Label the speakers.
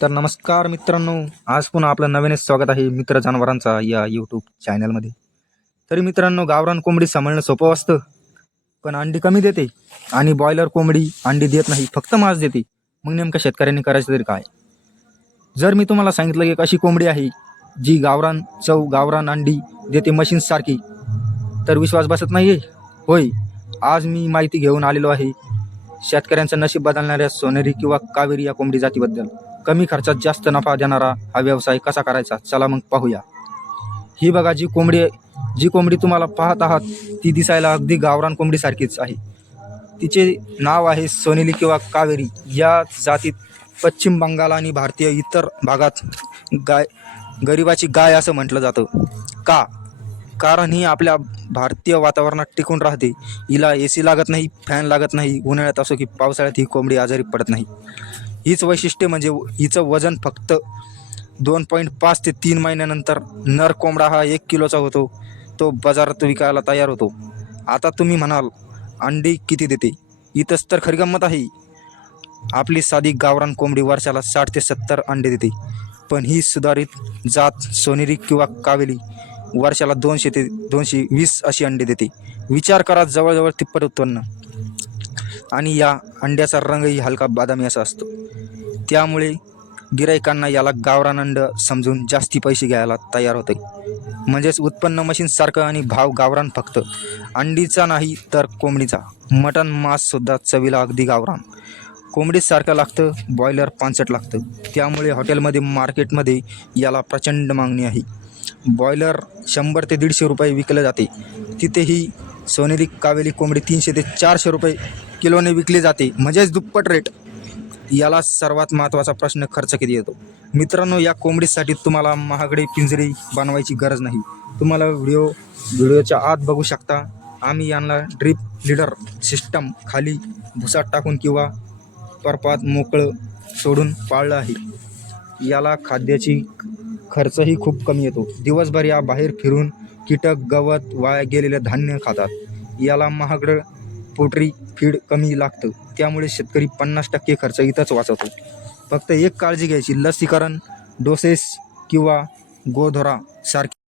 Speaker 1: तर नमस्कार मित्रांनो आज पुन्हा आपलं नवीनच स्वागत आहे मित्र जनावरांचा या यूट्यूब चॅनलमध्ये तरी मित्रांनो गावरान कोंबडी सांभाळणं सोपं असतं पण अंडी कमी देते आणि बॉयलर कोंबडी अंडी देत नाही फक्त मांस देते. मग नेमकं शेतकऱ्यांनी करायचं तरी काय? जर मी तुम्हाला सांगितलं की एक अशी कोंबडी आहे जी गावरान चव गावरान अंडी देते मशीनसारखी तर विश्वास बसत नाही आहे होय आज मी माहिती घेऊन आलेलो आहे शेतकऱ्यांचं नशीब बदलणाऱ्या सोनेरी किंवा कावेरी या कोंबडी जातीबद्दल. कमी खर्चात जास्त नफा देणारा हा व्यवसाय कसा करायचा? चला मग पाहूया. ही बघा जी कोंबडी जी कोंबडी तुम्हाला पाहत आहात ती दिसायला अगदी गावरान कोंबडीसारखीच आहे. तिचे नाव आहे सोनेली किंवा कावेरी. या जातीत पश्चिम बंगाल आणि भारतीय इतर भागात गाय गरिबाची गाय असं म्हटलं जातं. का? कारण ही आपल्या भारतीय वातावरणात टिकून राहते. हिला ए सी लागत नाही फॅन लागत नाही उन्हाळ्यात असो की पावसाळ्यात ही कोंबडी आजारी पडत नाही. हीच वैशिष्ट्य म्हणजे हिचं वजन फक्त दोन पॉईंट पाच ते तीन महिन्यानंतर नर कोंबडा हा एक किलोचा होतो. तो बाजारात विकायला तयार होतो. आता तुम्ही म्हणाल अंडी किती देते? इथंच तर खरी गंमत आहे. आपली साधी गावरान कोंबडी वर्षाला साठ ते सत्तर अंडे देते. पण ही सुधारित जात सोनेरी किंवा कावेली वर्षाला दोनशे ते दोनशे वीस अशी अंडे देते. विचार करा जवळजवळ तिप्पट उत्पन्न. आणि या अंड्याचा रंगही हलका बदामी असा असतो. त्यामुळे गिरायकांना याला गावरान अंड समजून जास्ती पैसे घ्यायला तयार होते. म्हणजेच उत्पन्न मशीनसारखं आणि भाव गावरान फक्त. अंडीचा नाही तर कोंबडीचा. मटन मांससुद्धा चवीला अगदी गावरान. कोंबडीसारखं लागतं बॉयलर पानसट लागतं. त्यामुळे हॉटेलमध्ये मार्केटमध्ये याला प्रचंड मागणी आहे. बॉयलर शंभर ते दीडशे रुपये विकले जाते. तिथेही सोनेरी कावेली कोंबडी तीनशे ते चारशे रुपये किलोने विकली जाते. म्हणजेच दुप्पट रेट याला सर्वात महत्त्वाचा प्रश्न खर्च किती येतो? मित्रांनो या कोंबडीसाठी तुम्हाला महागडे पिंजरी बनवायची गरज नाही. तुम्हाला व्हिडिओ व्हिडिओच्या आत बघू शकता. आम्ही यांना ड्रीप लिडर सिस्टम खाली भुसात टाकून किंवा परपात मोकळं सोडून पाळलं आहे. याला खाद्याची खर्चही खूप कमी येतो. दिवसभर या बाहेर फिरून कीटक गवत वाया गेलेले धान्य खातात. याला महागडं पोल्ट्री फीड कमी लागतं. त्यामुळे शेतकरी पन्नास टक्के खर्च इथंच वाचवतो. फक्त एक काळजी घ्यायची लसीकरण डोसेस किंवा गोधोरा सारखी